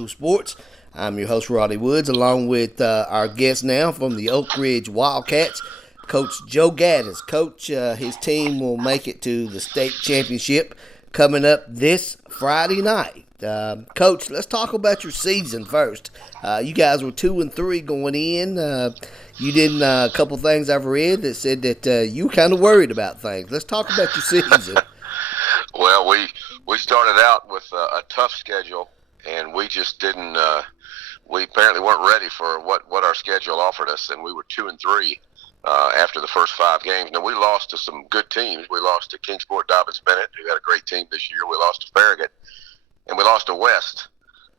school sports. I'm your host, Roddy Woods, along with our guest now from the Oak Ridge Wildcats, Coach Joe Gaddis. Coach, his team will make it to the state championship coming up this Friday night. Coach, let's talk about your season first. You guys were 2-3 going in. You did a couple things I've read that said that you were kind of worried about things. Let's talk about your season. Well, we started out with a tough schedule, and we just didn't. We apparently weren't ready for what our schedule offered us, and we were 2-3 after the first 5 games. Now we lost to some good teams. We lost to Kingsport Dobbins Bennett, who had a great team this year. We lost to Farragut, and we lost to West.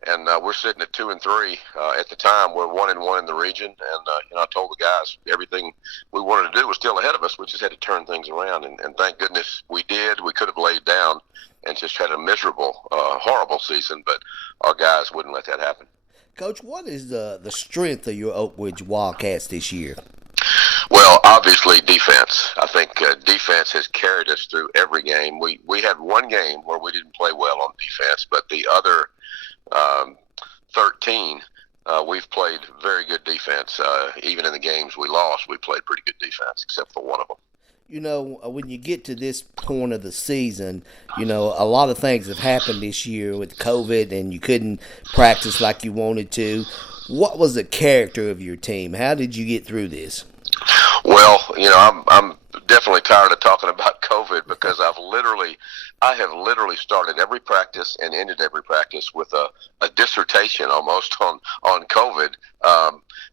And we're sitting at 2-3 at the time. We're 1-1 in the region, and I told the guys everything we wanted to do was still ahead of us. We just had to turn things around, and thank goodness we did. We could have laid down and just had a miserable, horrible season, but our guys wouldn't let that happen. Coach, what is the strength of your Oak Ridge Wildcats this year? Well, obviously defense. I think defense has carried us through every game. We had one game where we didn't play well on defense, but the other 13, we've played very good defense. Even in the games we lost, we played pretty good defense, except for one of them. You know, when you get to this point of the season, you know, a lot of things have happened this year with COVID, and you couldn't practice like you wanted to. What was the character of your team? How did you get through this? Well, you know, I'm definitely tired of talking about COVID because I have literally started every practice and ended every practice with a dissertation almost on COVID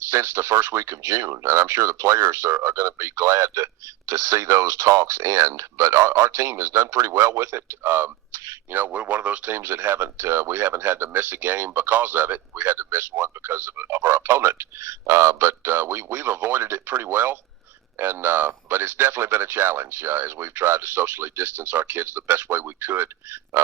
since the first week of June, and I'm sure the players are going to be glad to see those talks end. But our team has done pretty well with it. You know, we're one of those teams that we haven't had to miss a game because of it. We had to miss one because of our opponent, but we've avoided it pretty well. And but it's definitely been a challenge as we've tried to socially distance our kids the best way we could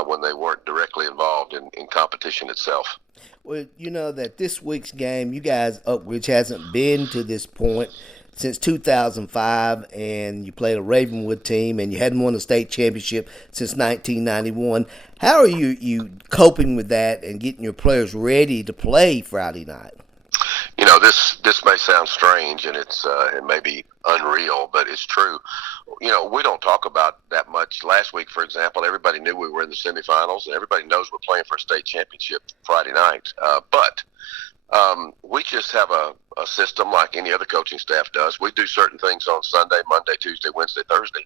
when they weren't directly involved in competition itself. Well, you know that this week's game, you guys, Oak Ridge hasn't been to this point since 2005, and you played a Ravenwood team, and you hadn't won a state championship since 1991. How are you coping with that and getting your players ready to play Friday night? You know, this may sound strange, and it may be unreal, but it's true. You know, we don't talk about that much. Last week, for example, everybody knew we were in the semifinals, and everybody knows we're playing for a state championship Friday night. But we just have a system like any other coaching staff does. We do certain things on Sunday, Monday, Tuesday, Wednesday, Thursday,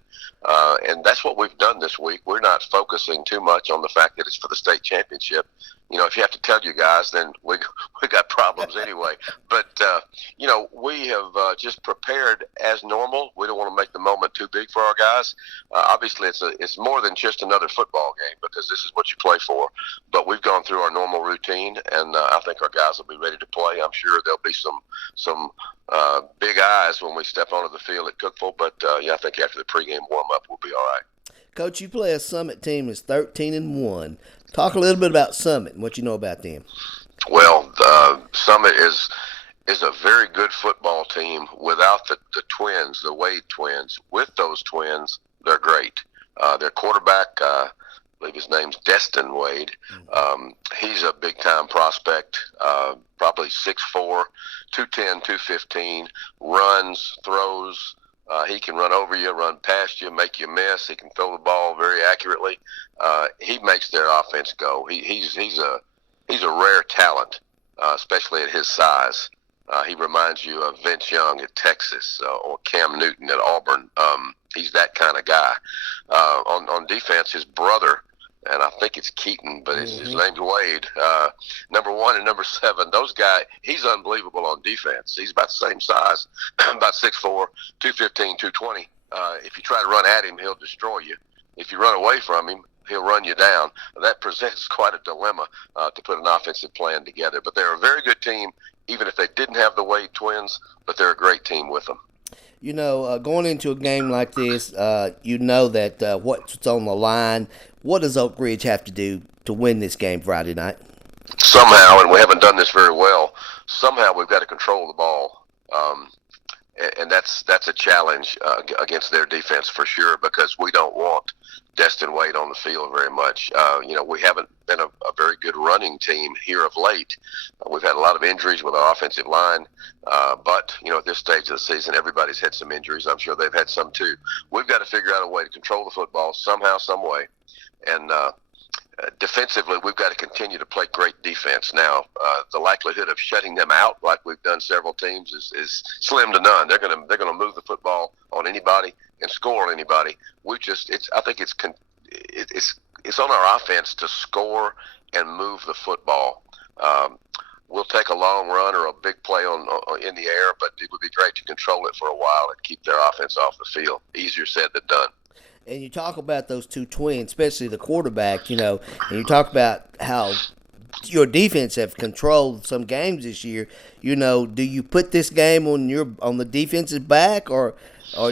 and that's what we've done this week. We're not focusing too much on the fact that it's for the state championship. You know, if you have to tell you guys, then we got problems anyway. But you know, we have just prepared as normal. We don't want to make the moment too big for our guys. Obviously, it's more than just another football game because this is what you play for. But we've gone through our normal routine, and I think our guys will be ready to play. I'm sure there'll be some big eyes when we step onto the field at Cookville. But yeah, I think after the pregame warm up, we'll be all right. Coach, you play a Summit team that's 13-1. Talk a little bit about Summit and what you know about them. Well, Summit is a very good football team without the twins, the Wade twins. With those twins, they're great. Their quarterback, I believe his name's Destin Wade. He's a big-time prospect, probably 6'4", 210, 215, runs, throws. He can run over you, run past you, make you miss. He can throw the ball very accurately. He makes their offense go. He's a rare talent, especially at his size. He reminds you of Vince Young at Texas or Cam Newton at Auburn. He's that kind of guy. On defense, his brother, and I think it's Keaton, but his name's Wade. Number 1 and number 7, those guys, he's unbelievable on defense. He's about the same size, about 6'4", 215, 220. If you try to run at him, he'll destroy you. If you run away from him, he'll run you down. That presents quite a dilemma to put an offensive plan together. But they're a very good team, even if they didn't have the Wade twins, but they're a great team with them. You know, going into a game like this, you know that what's on the line. What does Oak Ridge have to do to win this game Friday night? Somehow, and we haven't done this very well, somehow we've got to control the ball. And that's a challenge against their defense for sure, because we don't want Destin Wade on the field very much. You know, we haven't been a very good running team here of late. We've had a lot of injuries with our offensive line, but at this stage of the season, everybody's had some injuries. I'm sure they've had some too. We've got to figure out a way to control the football somehow, some way, and defensively, we've got to continue to play great defense. Now, the likelihood of shutting them out, like we've done several teams, is slim to none. They're going to move the football on anybody and score on anybody. I think it's on our offense to score and move the football. We'll take a long run or a big play in the air, but it would be great to control it for a while and keep their offense off the field. Easier said than done. And you talk about those two twins, especially the quarterback, and you talk about how your defense have controlled some games this year. Do you put this game on the defense's back, or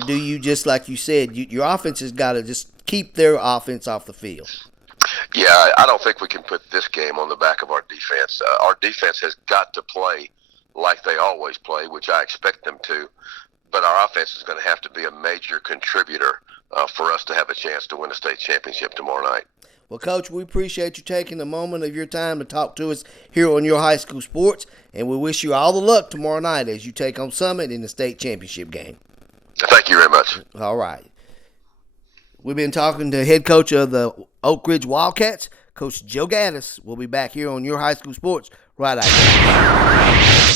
do you, just like you said, your offense has got to just keep their offense off the field? Yeah, I don't think we can put this game on the back of our defense. Our defense has got to play like they always play, which I expect them to, but our offense is going to have to be a major contributor for us to have a chance to win a state championship tomorrow night. Well, Coach, we appreciate you taking a moment of your time to talk to us here on Your High School Sports, and we wish you all the luck tomorrow night as you take on Summit in the state championship game. Thank you very much. All right. We've been talking to head coach of the Oak Ridge Wildcats, Coach Joe Gaddis. We'll be back here on Your High School Sports right after.